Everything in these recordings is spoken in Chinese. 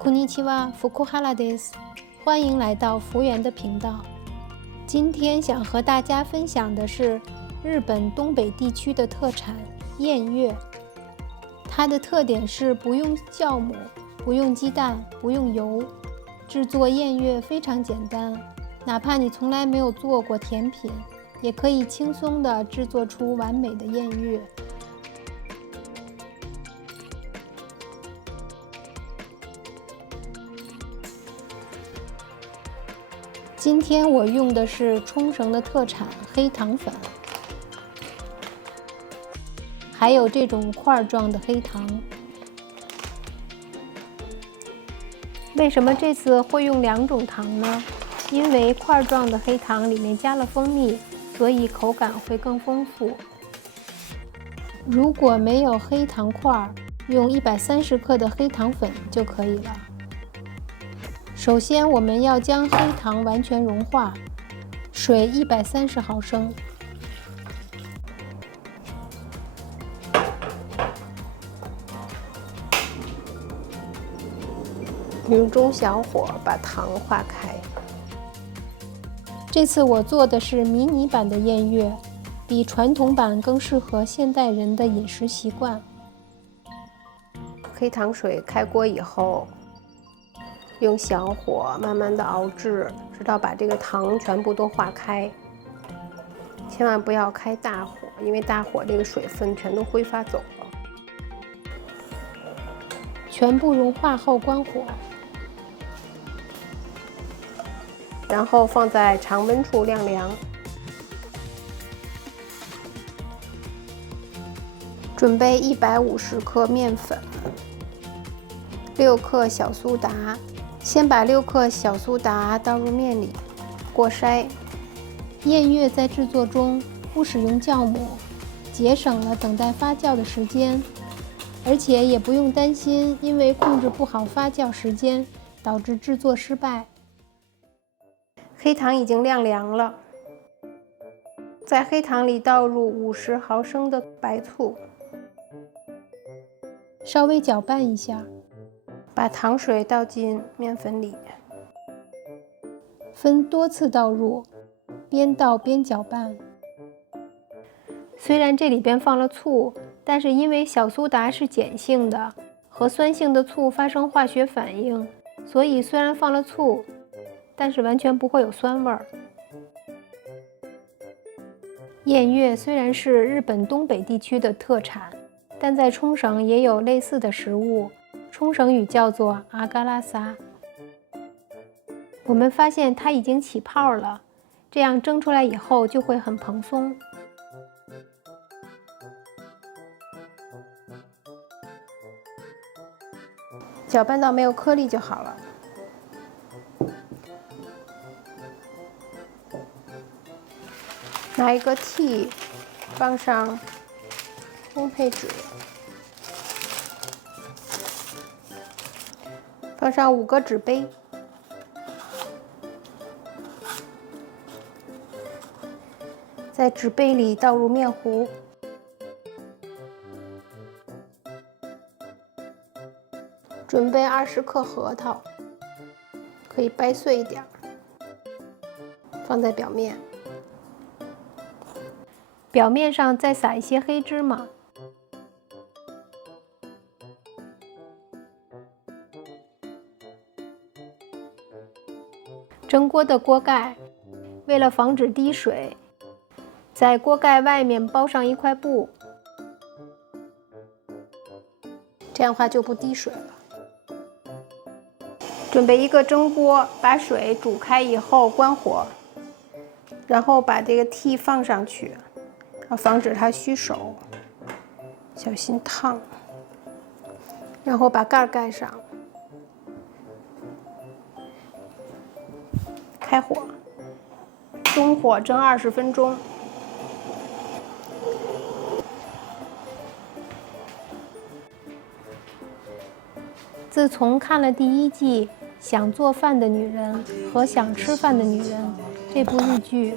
こんにちは、福原です。欢迎来到福原的频道。今天想和大家分享的是日本东北地区的特产燕月。它的特点是不用酵母、不用鸡蛋、不用油，制作燕月非常简单，哪怕你从来没有做过甜品，也可以轻松地制作出完美的燕月。今天我用的是冲绳的特产黑糖粉，还有这种块状的黑糖。为什么这次会用2种糖呢？因为块状的黑糖里面加了蜂蜜，所以口感会更丰富。如果没有黑糖块，用130克的黑糖粉就可以了。首先，我们要将黑糖完全融化，水130毫升。用中小火把糖化开。这次我做的是迷你版的燕月，比传统版更适合现代人的饮食习惯。黑糖水开锅以后，用小火慢慢的熬制，直到把这个糖全部都化开。千万不要开大火，因为大火这个水分全都挥发走了。全部融化后关火，然后放在常温处晾凉。准备150克面粉，6克小苏打。先把6克小苏打倒入面里，过筛。燕月在制作中不使用酵母，节省了等待发酵的时间，而且也不用担心因为控制不好发酵时间导致制作失败。黑糖已经晾凉了，在黑糖里倒入50毫升的白醋，稍微搅拌一下。把糖水倒进面粉里，分多次倒入，边倒边搅拌。虽然这里边放了醋，但是因为小苏打是碱性的，和酸性的醋发生化学反应，所以虽然放了醋，但是完全不会有酸味儿。燕月虽然是日本东北地区的特产，但在冲绳也有类似的食物。冲绳语叫做阿嘎拉萨。我们发现它已经起泡了，这样蒸出来以后就会很蓬松。搅拌到没有颗粒就好了。拿一个屉，放上烘焙纸。放上5个纸杯，在纸杯里倒入面糊，准备20克核桃，可以掰碎一点，放在表面，表面上再撒一些黑芝麻。蒸锅的锅盖，为了防止滴水，在锅盖外面包上一块布，这样的话就不滴水了。准备一个蒸锅，把水煮开以后关火，然后把这个屉放上去，要防止它虚手，小心烫。然后把盖盖上。开火，中火蒸20分钟。自从看了第1季《想做饭的女人》和《想吃饭的女人》这部日剧，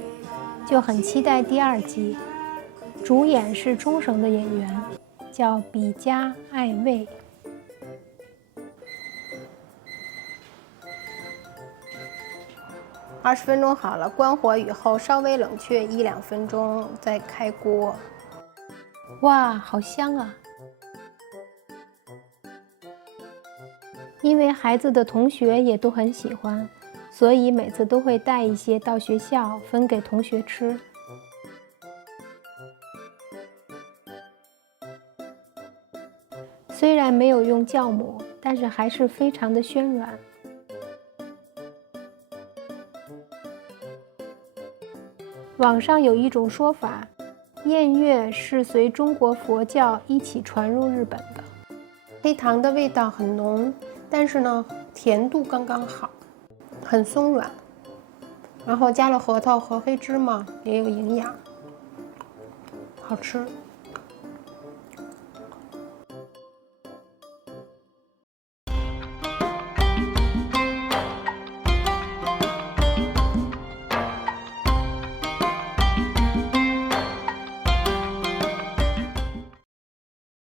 就很期待第2季。主演是冲绳的演员，叫比嘉爱未。20分钟好了，关火以后稍微冷却1-2分钟，再开锅。哇，好香啊！因为孩子的同学也都很喜欢，所以每次都会带一些到学校分给同学吃。虽然没有用酵母，但是还是非常的暄软。网上有一种说法，燕月是随中国佛教一起传入日本的。黑糖的味道很浓，但是呢，甜度刚刚好，很松软。然后加了核桃和黑芝麻，也有营养，好吃。